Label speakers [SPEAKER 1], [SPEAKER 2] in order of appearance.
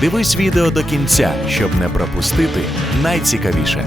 [SPEAKER 1] Дивись відео до кінця, щоб не пропустити найцікавіше.